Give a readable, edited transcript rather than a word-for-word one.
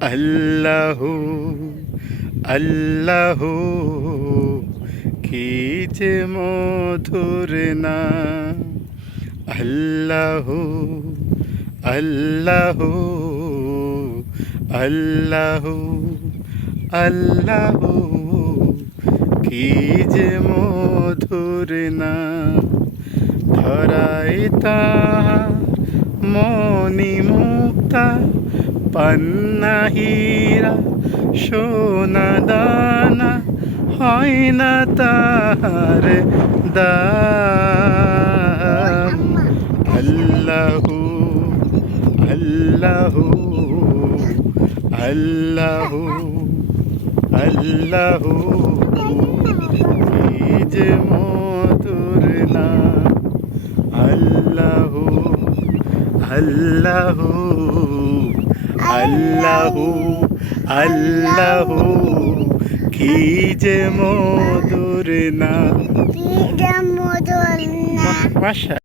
আল্লাহু আল্লাহু কি যে মধুর নাম। আল্লাহু আল্লাহু আল্লাহু আল্লাহু কি যে মধুর নাম। ধরাই তাহার মণি মুক্তা পান্না হীরা সোনা দানা হয় না তাহার দাম। আল্লাহু আল্লাহু আল্লাহু আল্লাহু কি যে মধুর নাম। আল্লাহু আল্লাহু আল্লাহু আল্লাহু কি যে মধুর নাম। মাশা